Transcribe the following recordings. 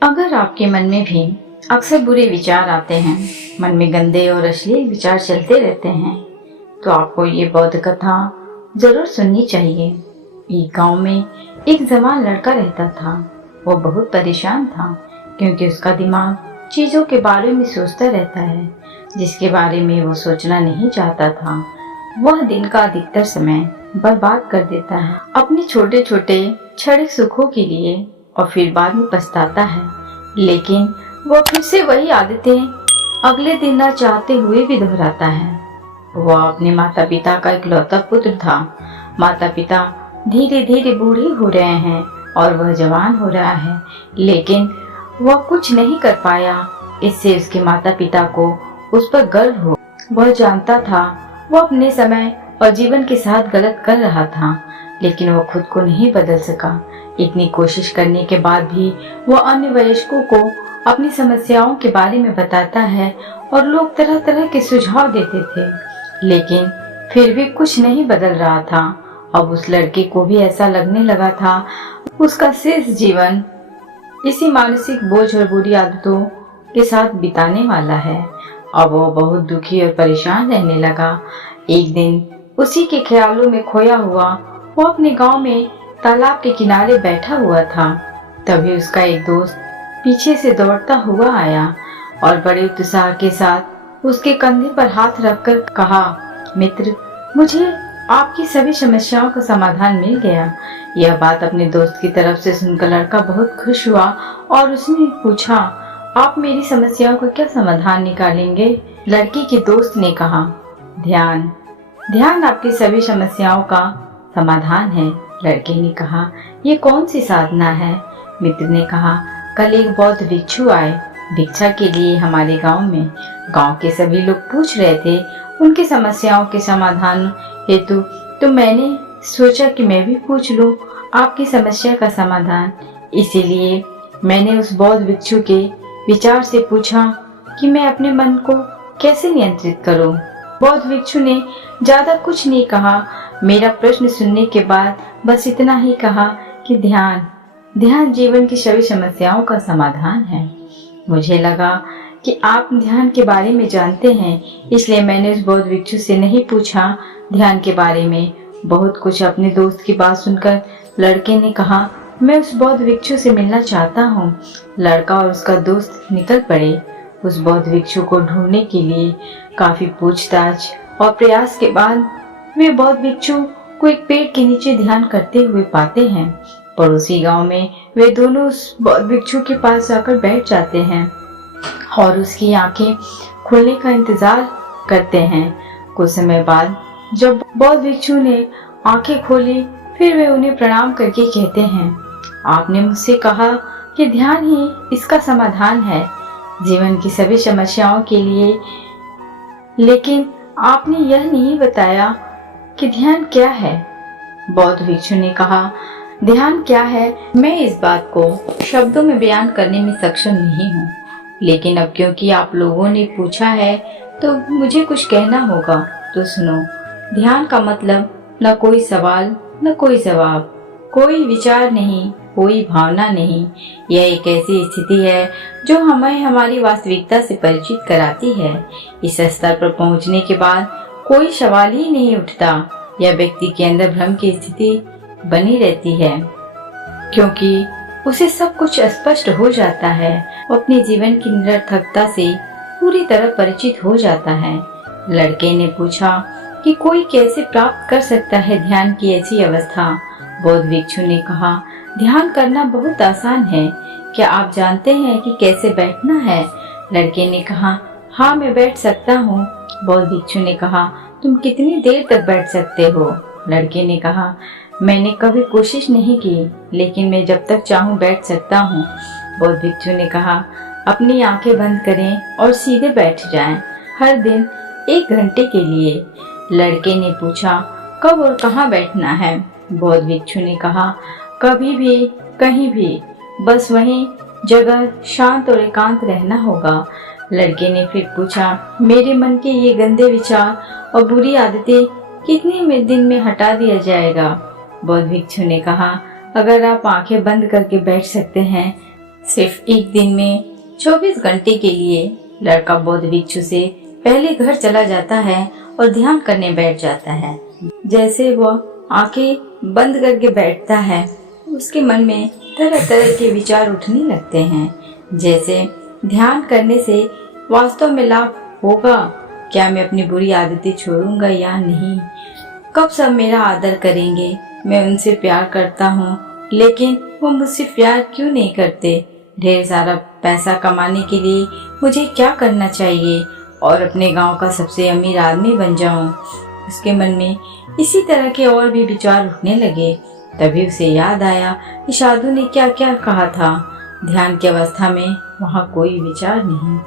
अगर आपके मन में भी अक्सर बुरे विचार आते हैं, मन में गंदे और अश्लील विचार चलते रहते हैं, तो आपको ये बौद्ध कथा जरूर सुननी चाहिए। एक गांव में एक जवान लड़का रहता था। वो बहुत परेशान था क्योंकि उसका दिमाग चीजों के बारे में सोचता रहता है जिसके बारे में वो सोचना नहीं चाहता था। वह दिन का अधिकतर समय बर्बाद कर देता है अपने छोटे छोटे क्षणिक सुखों के लिए और फिर बाद में पछताता है। लेकिन वह फिर से वही आदतें अगले दिन न चाहते हुए भी दोहराता है। वह अपने माता पिता का इकलौता पुत्र था। माता पिता धीरे धीरे बूढ़े हो रहे हैं और वह जवान हो रहा है, लेकिन वह कुछ नहीं कर पाया। इससे उसके माता पिता को उस पर गर्व हो। वह जानता था वह अपने समय और जीवन के साथ गलत कर रहा था, लेकिन वह खुद को नहीं बदल सका। इतनी कोशिश करने के बाद भी वह अन्य वयस्कों को अपनी समस्याओं के बारे में बताता है और लोग तरह तरह के सुझाव देते थे, लेकिन फिर भी कुछ नहीं बदल रहा था। अब उस लड़के को भी ऐसा लगने लगा था उसका शेष जीवन इसी मानसिक बोझ और बुरी आदतों के साथ बिताने वाला है। अब वो बहुत दुखी और परेशान रहने लगा। एक दिन उसी के ख्यालों में खोया हुआ वो अपने गांव में तालाब के किनारे बैठा हुआ था। तभी उसका एक दोस्त पीछे से दौड़ता हुआ आया और बड़े उत्साह के साथ उसके कंधे पर हाथ रखकर कहा, मित्र, मुझे आपकी सभी समस्याओं का समाधान मिल गया। यह बात अपने दोस्त की तरफ से सुनकर लड़का बहुत खुश हुआ और उसने पूछा, आप मेरी समस्याओं का क्या समाधान निकालेंगे? लड़की के दोस्त ने कहा, ध्यान। ध्यान आपकी सभी समस्याओं का समाधान है। लड़के ने कहा, ये कौन सी साधना है? मित्र ने कहा, कल एक बौद्ध भिक्षु आए भिक्षा के लिए हमारे गांव में। गांव के सभी लोग पूछ रहे थे उनकी समस्याओं के समाधान हेतु, तो मैंने सोचा कि मैं भी पूछ लूं आपकी समस्या का समाधान। इसीलिए मैंने उस बौद्ध भिक्षु के विचार से पूछा कि मैं अपने मन को कैसे नियंत्रित करूं। बौद्ध भिक्षु ने ज्यादा कुछ नहीं कहा। मेरा प्रश्न सुनने के बाद बस इतना ही कहा कि ध्यान जीवन की सभी समस्याओं का समाधान है। मुझे लगा कि आप ध्यान के बारे में जानते हैं, इसलिए मैंने उस बौद्ध भिक्षु से नहीं पूछा ध्यान के बारे में। बहुत कुछ अपने दोस्त की बात सुनकर लड़के ने कहा, मैं उस बौद्ध भिक्षु से मिलना चाहता हूँ। लड़का और उसका दोस्त निकल पड़े उस बौद्ध भिक्षु को ढूंढने के लिए। काफी पूछताछ और प्रयास के बाद वे बौद्ध भिक्षु को एक पेड़ के नीचे ध्यान करते हुए पाते हैं। पड़ोसी गांव में वे दोनों उस बौद्ध भिक्षु के पास जाकर बैठ जाते हैं और उसकी आंखें खुलने का इंतजार करते हैं। कुछ समय बाद जब बौद्ध भिक्षु ने आंखें खोली, फिर वे उन्हें प्रणाम करके कहते हैं, आपने मुझसे कहा कि ध्यान ही इसका समाधान है जीवन की सभी समस्याओं के लिए, लेकिन आपने यह नहीं बताया कि ध्यान क्या है। बौद्ध भिक्षु ने कहा, ध्यान क्या है मैं इस बात को शब्दों में बयान करने में सक्षम नहीं हूँ, लेकिन अब क्योंकि आप लोगों ने पूछा है तो मुझे कुछ कहना होगा, तो सुनो। ध्यान का मतलब न कोई सवाल न कोई जवाब, कोई विचार नहीं, कोई भावना नहीं। यह एक ऐसी स्थिति है जो हमें हमारी वास्तविकता से परिचित कराती है। इस स्तर पर पहुंचने के बाद कोई सवाल ही नहीं उठता। यह व्यक्ति के अंदर भ्रम की स्थिति बनी रहती है क्योंकि उसे सब कुछ स्पष्ट हो जाता है। वो अपने जीवन की निरर्थकता से पूरी तरह परिचित हो जाता है। लड़के ने पूछा कि कोई कैसे प्राप्त कर सकता है ध्यान की ऐसी अवस्था? बौद्ध भिक्षु ने कहा, ध्यान करना बहुत आसान है। क्या आप जानते हैं कि कैसे बैठना है? लड़के ने कहा, हाँ मैं बैठ सकता हूँ। बौद्ध भिक्षु ने कहा, तुम कितनी देर तक बैठ सकते हो? लड़के ने कहा, मैंने कभी कोशिश नहीं की, लेकिन मैं जब तक चाहूँ बैठ सकता हूँ। बौद्ध भिक्षु ने कहा, अपनी आंखें बंद करें और सीधे बैठ जाएं, हर दिन 1 घंटे के लिए। लड़के ने पूछा, कब और कहाँ बैठना है? बौद्ध भिक्षु ने कहा, कभी भी कहीं भी, बस वहीं जगह शांत और एकांत रहना होगा। लड़के ने फिर पूछा, मेरे मन के ये गंदे विचार और बुरी आदतें कितने दिन में हटा दिया जाएगा? बौद्ध भिक्षु ने कहा, अगर आप आंखें बंद करके बैठ सकते हैं सिर्फ एक दिन में 24 घंटे के लिए लड़का बौद्ध भिक्षु से पहले घर चला जाता है और ध्यान करने बैठ जाता है। जैसे वह आंखें बंद करके बैठता है, उसके मन में तरह तरह के विचार उठने लगते हैं। जैसे ध्यान करने से वास्तव में लाभ होगा, क्या मैं अपनी बुरी आदतें छोड़ूंगा या नहीं, कब सब मेरा आदर करेंगे, मैं उनसे प्यार करता हूँ लेकिन वो मुझसे प्यार क्यों नहीं करते, ढेर सारा पैसा कमाने के लिए मुझे क्या करना चाहिए और अपने गांव का सबसे अमीर आदमी बन जाऊं। उसके मन में इसी तरह के और भी विचार उठने लगे। तभी उसे याद आया कि साधु ने क्या क्या कहा था। ध्यान की अवस्था में वहाँ कोई विचार नहीं,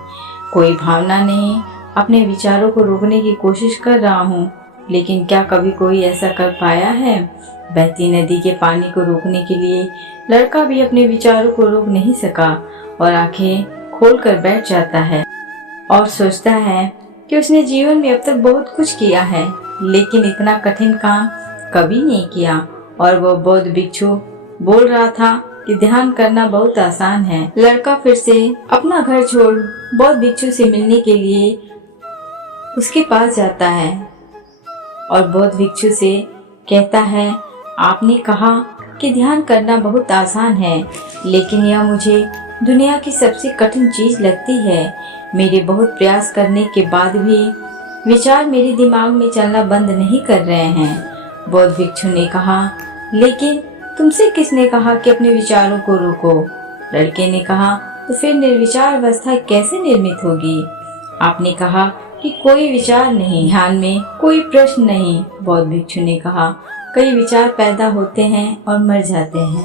कोई भावना नहीं। अपने विचारों को रोकने की कोशिश कर रहा हूँ, लेकिन क्या कभी कोई ऐसा कर पाया है? बहती नदी के पानी को रोकने के लिए लड़का भी अपने विचारों को रोक नहीं सका और आंखें खोलकर बैठ जाता है और सोचता है कि उसने जीवन में अब तक बहुत कुछ किया है, लेकिन इतना कठिन काम कभी नहीं किया। और वो बौद्ध भिक्षु बोल रहा था कि ध्यान करना बहुत आसान है। लड़का फिर से अपना घर छोड़ बौद्ध भिक्षु से मिलने के लिए उसके पास जाता है और बौद्ध भिक्षु से कहता है, आपने कहा कि ध्यान करना बहुत आसान है, लेकिन यह मुझे दुनिया की सबसे कठिन चीज लगती है। मेरे बहुत प्रयास करने के बाद भी विचार मेरे दिमाग में चलना बंद नहीं कर रहे हैं। बौद्ध भिक्षु ने कहा, लेकिन तुमसे किसने कहा कि अपने विचारों को रोको? लड़के ने कहा, तो फिर निर्विचार अवस्था कैसे निर्मित होगी? आपने कहा कि कोई विचार नहीं, ध्यान में कोई प्रश्न नहीं। बौद्ध भिक्षु ने कहा, कई विचार पैदा होते हैं और मर जाते हैं।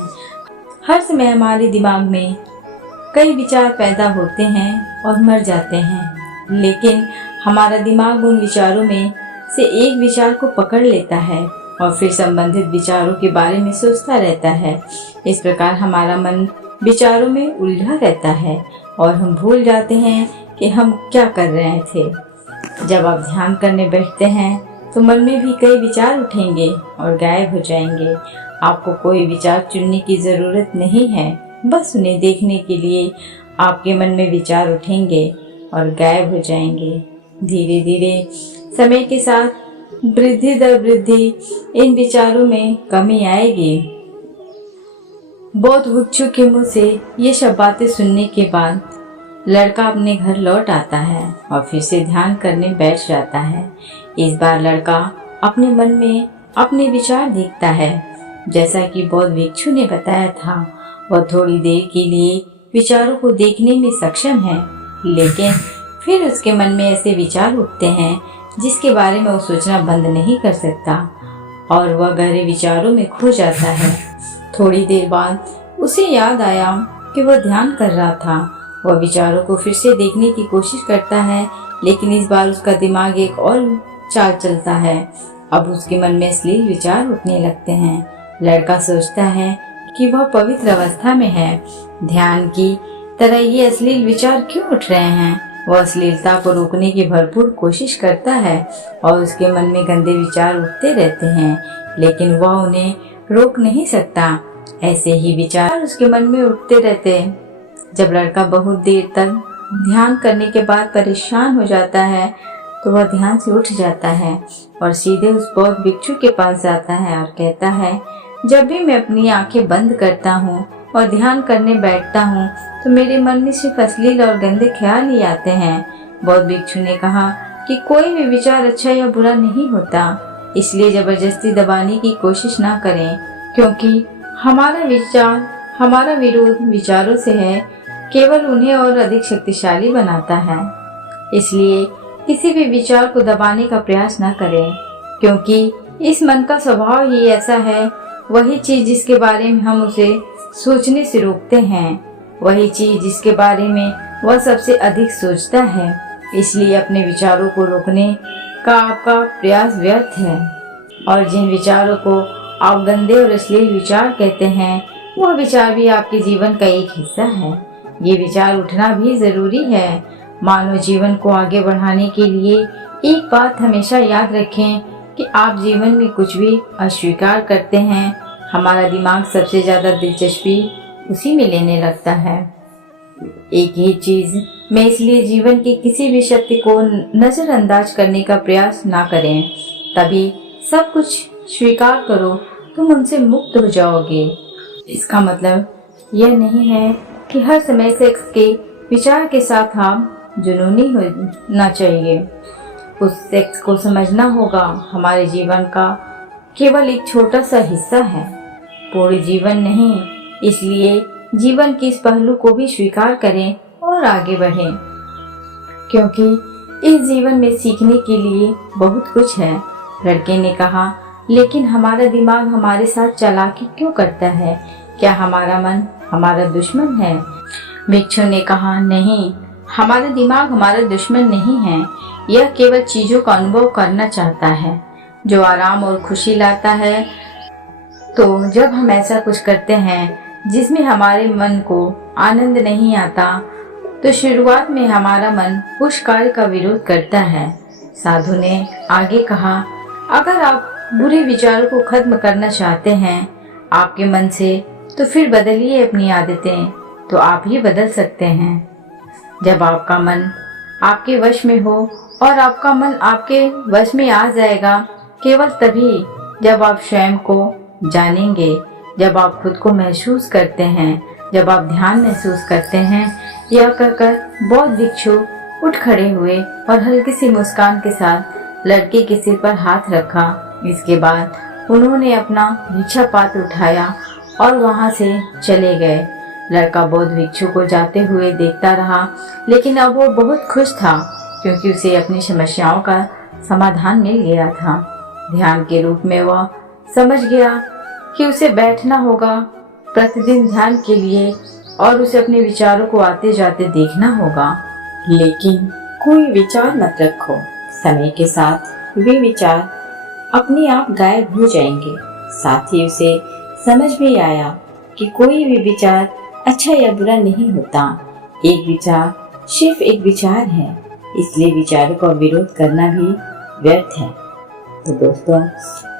हर समय हमारे दिमाग में कई विचार पैदा होते हैं और मर जाते हैं, लेकिन हमारा दिमाग उन विचारों में से एक विचार को पकड़ लेता है और फिर संबंधित विचारों के बारे में सोचता रहता है। इस प्रकार हमारा मन विचारों में उलझा रहता है और हम भूल जाते हैं कि हम क्या कर रहे थे। जब आप ध्यान करने बैठते हैं तो मन में भी कई विचार उठेंगे और गायब हो जाएंगे। आपको कोई विचार चुनने की जरूरत नहीं है, बस उन्हें देखने के लिए आपके मन में विचार उठेंगे और गायब हो जाएंगे। धीरे धीरे समय के साथ वृद्धि दर वृद्धि इन विचारों में कमी आएगी। बौद्ध भिक्षु के मुंह से ये सब बातें सुनने के बाद लड़का अपने घर लौट आता है और फिर से ध्यान करने बैठ जाता है। इस बार लड़का अपने मन में अपने विचार देखता है। जैसा कि बौद्ध भिक्षु ने बताया था, वह थोड़ी देर के लिए विचारों को देखने में सक्षम है, लेकिन फिर उसके मन में ऐसे विचार उठते हैं जिसके बारे में वो सोचना बंद नहीं कर सकता और वह गहरे विचारों में खो जाता है। थोड़ी देर बाद उसे याद आया कि वह ध्यान कर रहा था। वह विचारों को फिर से देखने की कोशिश करता है, लेकिन इस बार उसका दिमाग एक और चाल चलता है। अब उसके मन में अश्लील विचार उठने लगते हैं। लड़का सोचता है कि वह पवित्र अवस्था में है, ध्यान की तरह ये अश्लील विचार क्यों उठ रहे हैं? वह अश्लीलता को रोकने की भरपूर कोशिश करता है और उसके मन में गंदे विचार उठते रहते हैं, लेकिन वह उन्हें रोक नहीं सकता। ऐसे ही विचार उसके मन में उठते रहते हैं। जब लड़का बहुत देर तक ध्यान करने के बाद परेशान हो जाता है तो वह ध्यान से उठ जाता है और सीधे उस बौद्ध भिक्षु के पास जाता है और कहता है, जब भी मैं अपनी आंखें बंद करता हूँ और ध्यान करने बैठता हूँ तो मेरे मन में सिर्फ अश्लील और गंदे ख्याल ही आते हैं। बौद्ध भिक्षु ने कहा कि कोई भी विचार अच्छा या बुरा नहीं होता, इसलिए जबरदस्ती दबाने की कोशिश ना करें, क्योंकि हमारा विरोध विचारों से है, केवल उन्हें और अधिक शक्तिशाली बनाता है। इसलिए किसी भी विचार को दबाने का प्रयास न करें, क्योंकि इस मन का स्वभाव ही ऐसा है। वही चीज जिसके बारे में हम उसे सोचने से रोकते हैं, वही चीज जिसके बारे में वह सबसे अधिक सोचता है। इसलिए अपने विचारों को रोकने का आपका प्रयास व्यर्थ है और जिन विचारों को आप गंदे और अश्लील विचार कहते हैं, वह विचार भी आपके जीवन का एक हिस्सा है। ये विचार उठना भी जरूरी है। मानव जीवन को आगे बढ़ाने के लिए एक बात हमेशा याद रखें कि आप जीवन में कुछ भी अस्वीकार करते हैं, हमारा दिमाग सबसे ज्यादा दिलचस्पी उसी में लेने लगता है। एक ही चीज में इसलिए जीवन की किसी भी शक्ति को नजरअंदाज करने का प्रयास ना करें। तभी सब कुछ स्वीकार करो, तुम उनसे मुक्त हो जाओगे। इसका मतलब यह नहीं है कि हर समय सेक्स के विचार के साथ आप जुनूनी होना चाहिए। उस सेक्स को समझना होगा हमारे जीवन का केवल एक छोटा सा हिस्सा है, पूरे जीवन नहीं। इसलिए जीवन के इस पहलू को भी स्वीकार करें और आगे बढ़ें, क्योंकि इस जीवन में सीखने के लिए बहुत कुछ है। लड़के ने कहा, लेकिन हमारा दिमाग हमारे साथ चालाकी क्यों करता है? क्या हमारा मन हमारा दुश्मन है? भिक्षु ने कहा, नहीं, हमारा दिमाग हमारा दुश्मन नहीं है। यह केवल चीजों का अनुभव करना चाहता है जो आराम और खुशी लाता है। तो जब हम ऐसा कुछ करते हैं जिसमें हमारे मन को आनंद नहीं आता, तो शुरुआत में हमारा मन उस कार्य का विरोध करता है। साधु ने आगे कहा, अगर आप बुरे विचारों को खत्म करना चाहते हैं आपके मन से, तो फिर बदलिए अपनी आदतें, तो आप ही बदल सकते हैं। जब आपका मन आपके वश में हो और आपका मन आपके वश में आ जाएगा केवल तभी जब आप स्वयं को जानेंगे, जब आप खुद को महसूस करते हैं, जब आप ध्यान महसूस करते हैं। यह कहकर बौद्ध भिक्षु उठ खड़े हुए और हल्की सी मुस्कान के साथ लड़के के सिर पर हाथ रखा। इसके बाद उन्होंने अपना भिक्षा पात्र उठाया और वहां से चले गए। लड़का बौद्ध भिक्षु को जाते हुए देखता रहा, लेकिन अब वो बहुत खुश था क्योंकि उसे अपनी समस्याओं का समाधान मिल गया था। ध्यान के रूप में वह समझ गया कि उसे बैठना होगा प्रतिदिन ध्यान के लिए और उसे अपने विचारों को आते जाते देखना होगा। लेकिन कोई विचार मत रखो, समय के साथ वे विचार अपने आप गायब हो जाएंगे। साथ ही उसे समझ भी आया कि कोई भी विचार अच्छा या बुरा नहीं होता। एक विचार सिर्फ एक विचार है, इसलिए विचारों का विरोध करना भी व्यर्थ है। तो दोस्तों,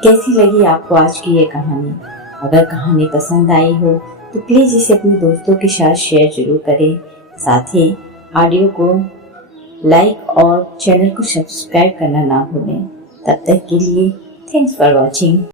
कैसी लगी आपको आज की ये कहानी? अगर कहानी पसंद आई हो तो प्लीज़ इसे अपने दोस्तों के साथ शेयर जरूर करें। साथ ही ऑडियो को लाइक और चैनल को सब्सक्राइब करना ना भूलें। तब तक के लिए थैंक्स फॉर वॉचिंग।